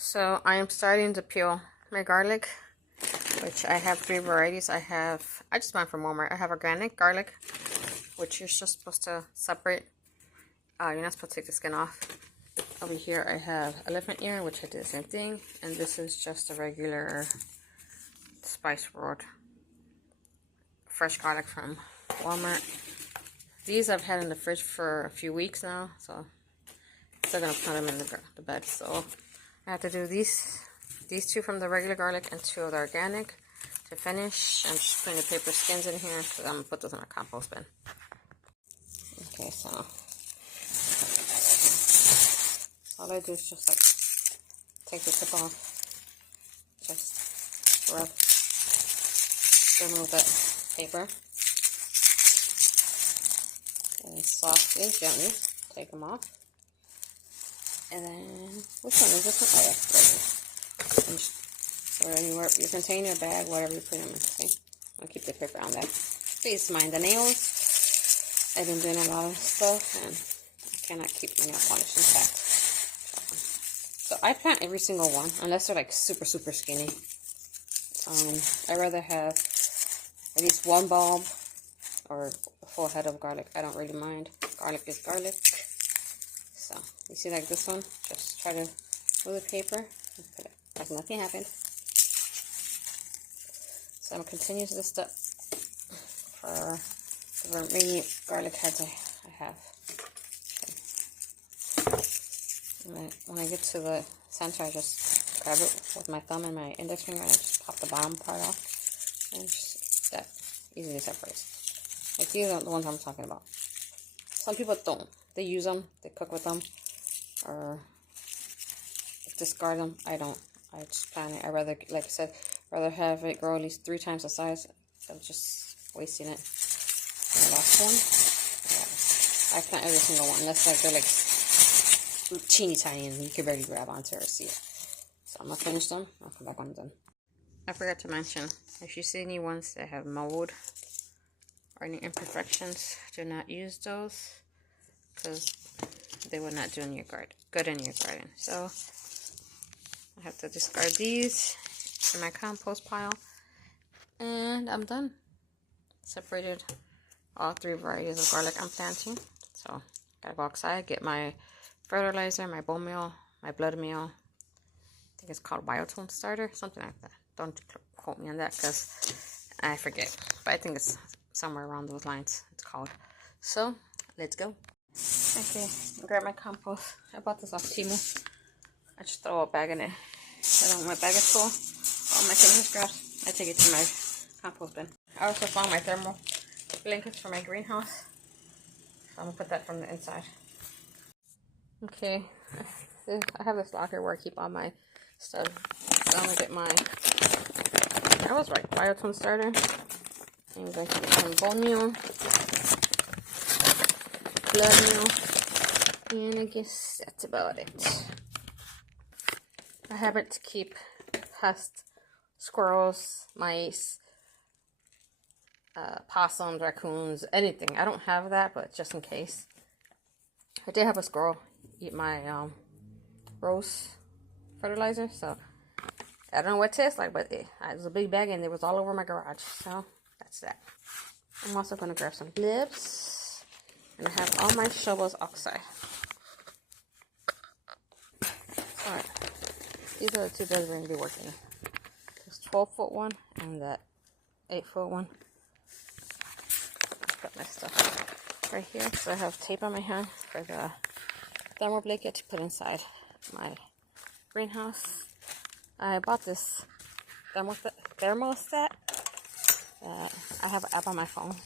So I am starting to peel my garlic, which I have 3 varieties. I just bought from Walmart. I have organic garlic, which you're just supposed to separate. You're not supposed to take the skin off. Over here I have elephant ear, which I did the same thing. And this is just a regular Spice World fresh garlic from Walmart. These I've had in the fridge for a few weeks now, so I'm still going to put them in the bed. So I have to do these 2 from the regular garlic and 2 of the organic to finish. I'm just putting the paper skins in here, so I'm going to put those in my compost bin. Okay, so all I do is just like take the tip off, just rub with that paper, and softly, gently take them off. And then, which one is this one? Oh yeah, right here. And throw it anywhere, your container, bag, whatever you put them in. Okay? I'll keep the paper on there. Please mind the nails. I've been doing a lot of stuff, and I cannot keep my nail polish intact. So I plant every single one, unless they're like super, super skinny. I'd rather have at least 1 bulb or a full head of garlic. I don't really mind. Garlic is garlic. So, you see like this one? Just try to move the paper and put it like nothing happened. So I'm going to continue this step for the remaining garlic heads I have. Okay. When I get to the center, I just grab it with my thumb and my index finger and I just pop the bottom part off. And just that easily separates. Like these are the ones I'm talking about. Some people don't. They use them, they cook with them, or discard them. I don't. I just plant it. I rather, like I said, rather have it grow at least 3 times the size than just wasting it. And the last one, I plant every single one. That's like they're like teeny tiny and you can barely grab onto it or see it. So I'm gonna finish them. I'll come back when I'm done. I forgot to mention, if you see any ones that have mold or any imperfections, do not use those, because they will not do in your garden, good in your garden. So I have to discard these in my compost pile, and I'm done. Separated all 3 varieties of garlic I'm planting. So gotta go outside, get my fertilizer, my bone meal, my blood meal. I think it's called Biotone Starter, something like that. Don't quote me on that because I forget, but I think it's somewhere around those lines it's called. So let's go. Okay, grab my compost. I bought this off Temu. I just throw a bag in it. And when my bag is full, all my finger scraps, I take it to my compost bin. I also found my thermal blankets for my greenhouse. So I'm going to put that from the inside. Okay, I have this locker where I keep all my stuff. So I'm going to get my, I was right, Biotone Starter. I'm going to get some bone meal, blood meal, and I guess that's about it. I have it to keep pest, squirrels, mice, possums, raccoons, anything. I don't have that, but just in case. I did have a squirrel eat my rose fertilizer, so I don't know what it tastes like, but it was a big bag and it was all over my garage. So that's that. I'm also going to grab some gloves, and I have all my shovels outside. Alright, these are the 2 beds we're going to be working in. This 12-foot one and that 8-foot one. Put my stuff right here. So I have tape on my hand for the thermal blanket to put inside my greenhouse. I bought this thermostat. I have an app on my phone,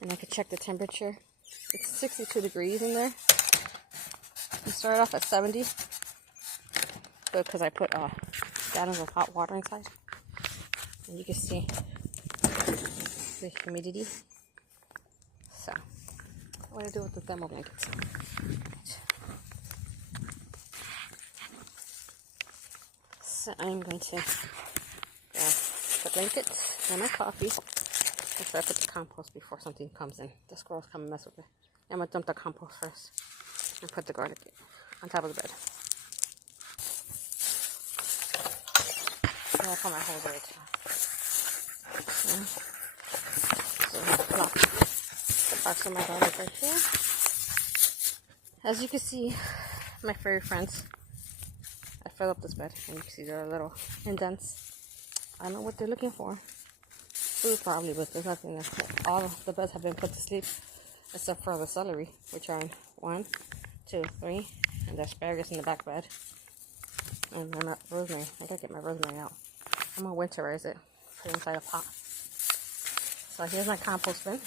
and I can check the temperature. It's 62 degrees in there. You start off at 70, but because I put gallons of hot water inside, and you can see the humidity. So, what do I do with the thermal blankets? So I'm going to grab the blankets and my coffee. After I put the compost before something comes in. The squirrels come and mess with it. I'm going to dump the compost first and put the garlic on top of the bed. I put my hose right here. So lock the box of my garbage right here. As you can see, my furry friends, I filled up this bed, and you can see there are little indents. I don't know what they're looking for. Food probably, but there's nothing there. All the beds have been put to sleep, except for the celery, which are in 1, 2, 3, and the asparagus in the back bed. And then rosemary. I gotta get my rosemary out. I'm gonna winterize it, put it inside a pot. So here's my compost bin.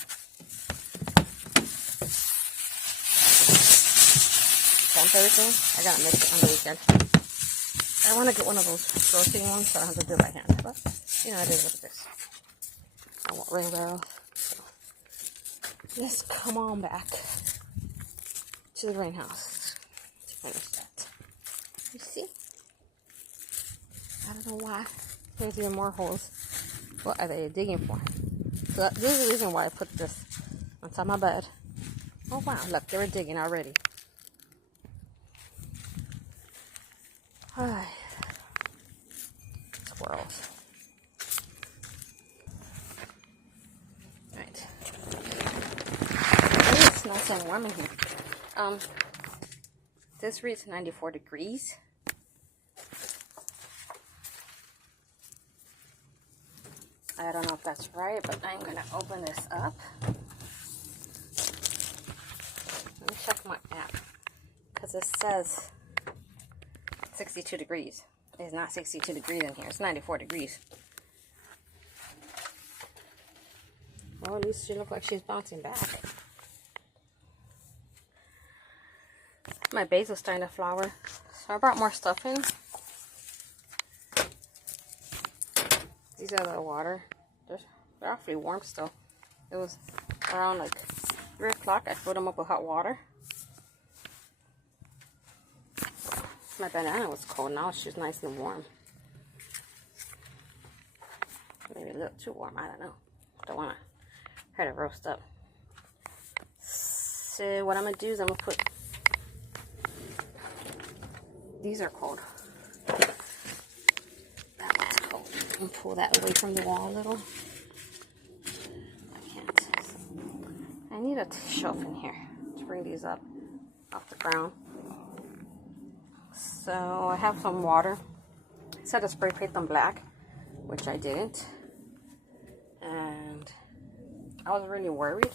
Dump everything. I gotta mix it on the weekend. I want to get one of those roasting ones so I don't have to do it by hand. But, you know, it is what it is. I want real well. So, let's come on back to the greenhouse to finish that. You see? I don't know why. There's even more holes. What are they digging for? So this is the reason why I put this on top of my bed. Oh wow, look, they were digging already. Alright. Squirrels. Alright. It's not so warm in here. This reads 94 degrees. I don't know if that's right, but I'm gonna open this up. Let me check my app, because it says 62 degrees. It's not 62 degrees in here. It's 94 degrees. Well, at least she looks like she's bouncing back. My basil's starting to flower, so I brought more stuff in. These are the water. They're awfully warm still. It was around like 3 o'clock. I filled them up with hot water. My banana was cold. Now she's nice and warm. Maybe a little too warm. I don't know. Don't want her to roast up. So what I'm going to do is I'm going to put... These are cold. That one's cold. I'm going to pull that away from the wall a little. I can't. So I need a shelf in here to bring these up off the ground. So I have some water. I said to spray paint them black, which I didn't. And I was really worried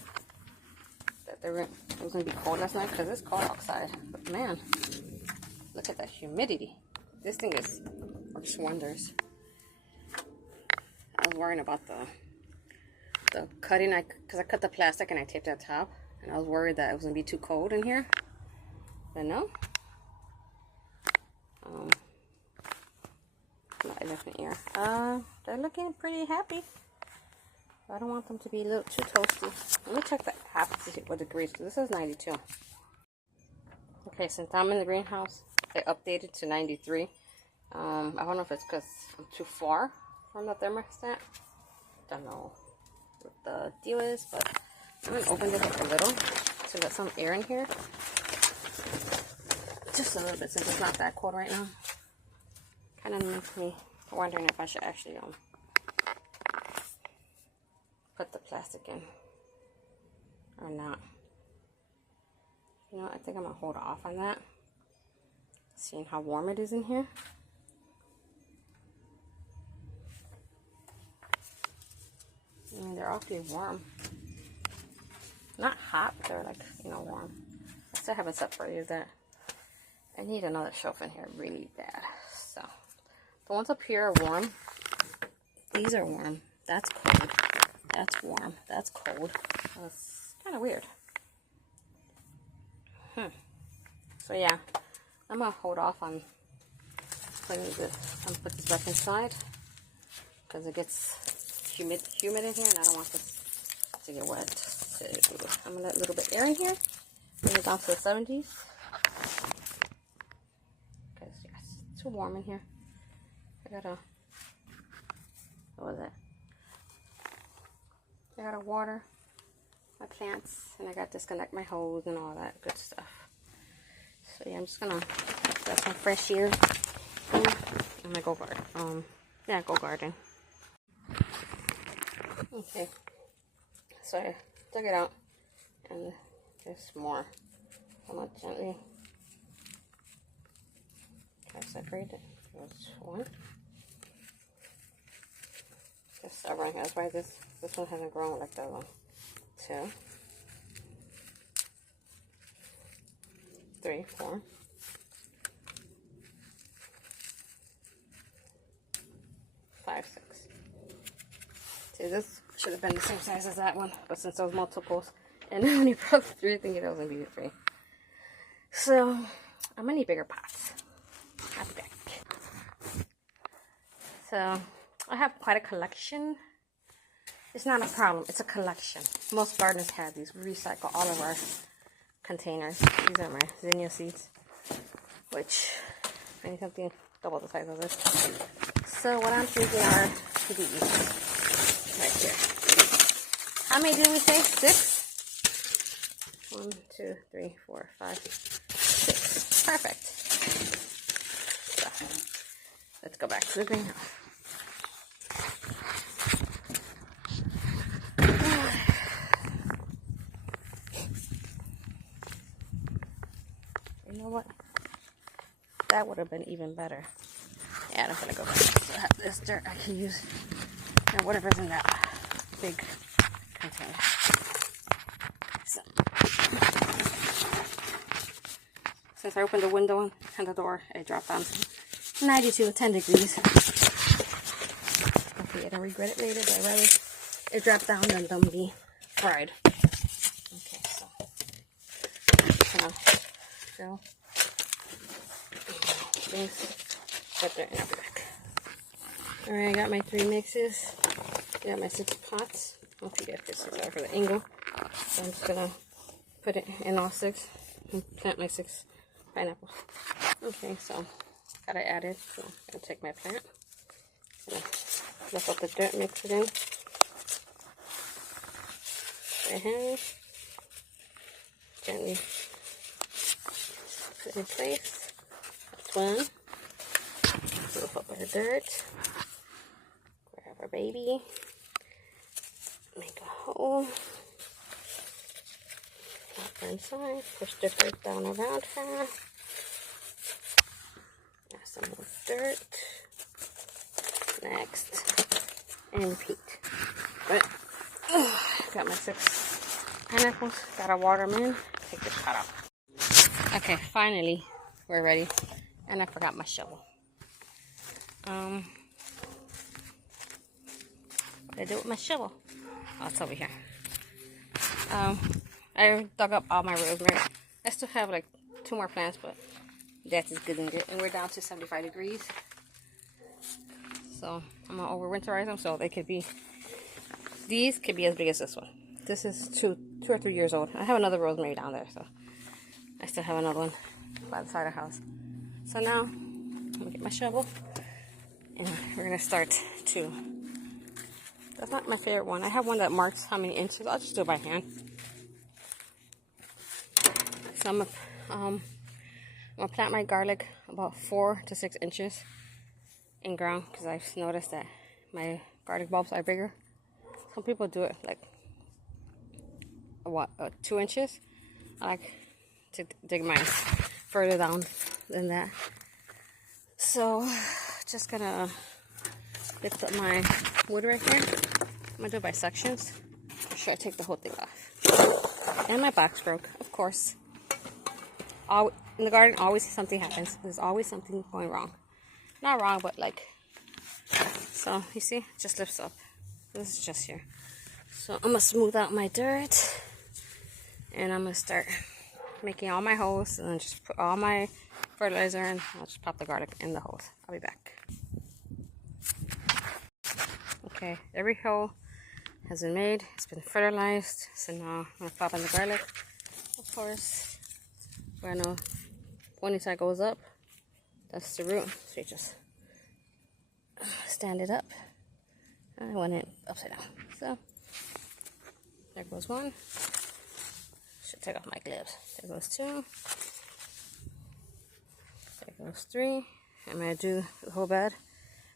that it was going to be cold last night because it's cold outside. But man, look at that humidity. This thing works wonders. I was worrying about the cutting, because I cut the plastic and I taped it on top. And I was worried that it was going to be too cold in here. But no. Elephant ear. They're looking pretty happy. I don't want them to be a little too toasty. Let me check the app to see what degrees. This is 92. Okay, since I'm in the greenhouse, they updated to 93. I don't know if it's because I'm too far from the thermostat. Don't know what the deal is, but I'm gonna open this up a little to let some air in here. Just a little bit, since it's not that cold right now. Kind of makes me wondering if I should actually put the plastic in or not. You know, I think I'm gonna hold off on that. Seeing how warm it is in here. I mean, they're awfully warm. Not hot, but they're like, you know, warm. I still haven't separated that. I need another shelf in here really bad. So the ones up here are warm. These are warm. That's cold. That's warm. That's cold. That's kind of weird. So yeah, I'm gonna hold off on putting this. I'm gonna put this back inside because it gets humid in here, and I don't want this to get wet. So I'm gonna let a little bit air in here. Bring it down to the 70s. Because yes, it's too warm in here. What was it? I gotta water my plants, and I gotta disconnect my hose and all that good stuff. So yeah, I'm just gonna get some fresh air. I'm gonna go over Yeah, go garden. Okay, so I took it out, and there's more. I'm gonna gently try to separate it. There's one. Just stubborn. That's why this one hasn't grown like that one. 2, 3, 4. 5, 6. See, this should have been the same size as that one, but since those multiples and I only broke 3, I think it was gonna be 3. So I'm gonna need bigger pots. I'll be back. So I have quite a collection. It's not a problem, it's a collection. Most gardeners have these. We recycle all of our containers. These are my zinnia seeds, which I need something double the size of this. So what I'm thinking are these right here. How many did we say? 6? 1, 2, 3, 4, 5, 6. Perfect. So let's go back to the greenhouse. You know what? That would have been even better. Yeah, I'm gonna go back. So I have this dirt I can use, and whatever's in that big container. So, since I opened the window and the door, it dropped down to 92, 10 degrees. Okay, I don't regret it later, but I'd rather it dropped down than them be fried. Okay, so fill this. Put there, and I'll be back. Alright, I got my 3 mixes. I got my 6 pots. I'll forget this is for the angle. So I'm just gonna put it in all 6 and plant my 6 pineapples. Okay, so got it added. So I'm gonna take my plant. Gonna lift up the dirt, mix it in. Right hand. Gently put it in place. That's one. Lift up our dirt. Grab our baby. Make a hole. Flap her inside. Push the dirt down around her. Add some more dirt. Next. And repeat. But got my 6 pineapples. Gotta water them in. Take this pot out. Okay, finally we're ready. And I forgot my shovel. What did I do with my shovel? Oh, it's over here. I dug up all my rosemary. I still have like 2 more plants, but that's as good as good. And we're down to 75 degrees. So I'm gonna overwinterize them so they could be. These could be as big as this one. This is 2 or 3 years old. I have another rosemary down there, so I still have another one by the side of the house. So now I'm gonna get my shovel. And we're going to start to, that's not my favorite one. I have one that marks how many inches. I'll just do it by hand. So I'm going to plant my garlic about 4 to 6 inches in ground because I've noticed that my garlic bulbs are bigger. Some people do it like 2 inches. I like to dig mine further down than that. So just gonna lift up my wood right here. I'm gonna do it by sections. Or should I take the whole thing off? And my box broke, of course. In the garden, always something happens. There's always something going wrong. Not wrong, but like. So you see, it just lifts up. This is just here. So I'm gonna smooth out my dirt, and I'm gonna start making all my holes, and then just put all my fertilizer in. I'll just pop the garlic in the holes. I'll be back. Okay, every hole has been made. It's been fertilized. So now I'm gonna pop in the garlic. Of course, where I know one side goes up, that's the root. So you just stand it up. I want it upside down. So there goes one. Should take off my gloves. There goes 2. There goes 3. I'm gonna do the whole bed.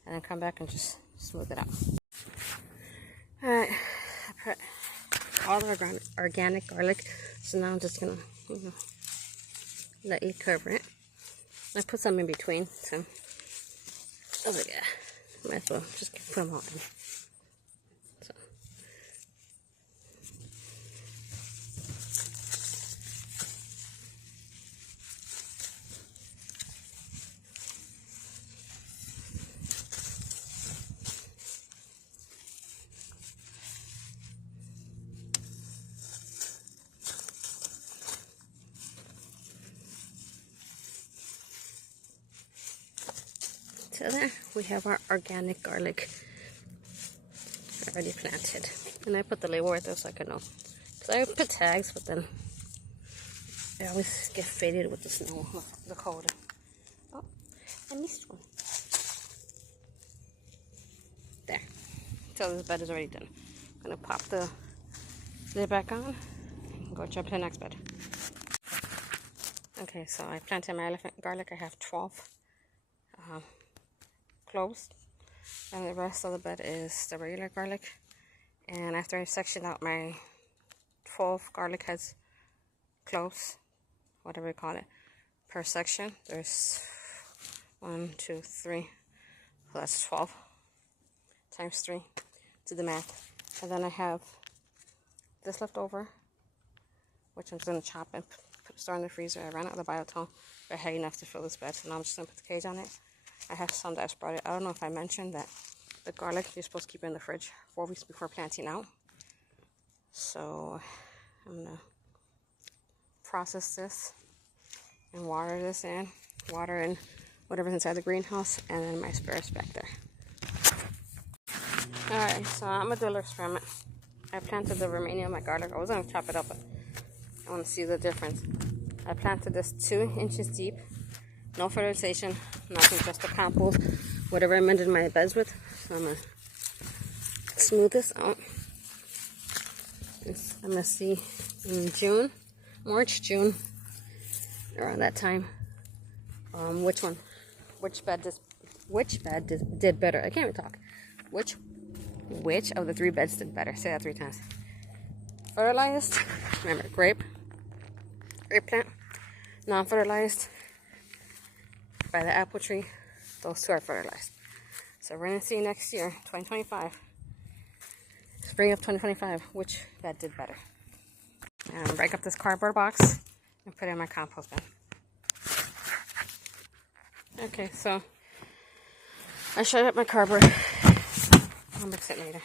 and then come back and just smooth it out. Alright, I put all the organic garlic, so now I'm just gonna lightly cover it. I put some in between, so oh yeah, might as well just put them all in. So. So there we have our organic garlic already planted. And I put the label right there so I can know. Because I put tags, but then they always get faded with the snow, the cold. Oh, I missed one. There. So this bed is already done. I'm going to pop the lid back on and go jump to the next bed. Okay, so I planted my elephant garlic. I have 12 cloves, and the rest of the bed is the regular garlic. And after I sectioned out my 12 garlic heads, cloves, whatever you call it, per section, there's 1, 2, 3, so that's 12 times 3, do the math. And then I have this left over, which I'm just going to chop and store in the freezer. I ran out of the biotone, but I had enough to fill this bed, so now I'm just going to put the cage on it. I have some that I sprouted. I don't know if I mentioned that the garlic you're supposed to keep in the fridge 4 weeks before planting out. So I'm going to process this and water this in. Water in whatever's inside the greenhouse, and then my spares back there. Alright, so I'm going to do a little experiment. I planted the remaining of my garlic. I was going to chop it up, but I want to see the difference. I planted this 2 inches deep. No fertilization, nothing, just the compost, whatever I amended my beds with. So I'm going to smooth this out. I'm going to see in June, March, June, around that time, which bed did better. I can't even talk. Which of the 3 beds did better? Say that 3 times. Fertilized, remember, grape plant, non-fertilized, by the apple tree, those 2 are fertilized. So we're going to see next year, 2025, spring of 2025, which bed did better. And break up this cardboard box and put it in my compost bin. Okay, so I shut up my cardboard. I'll mix it later.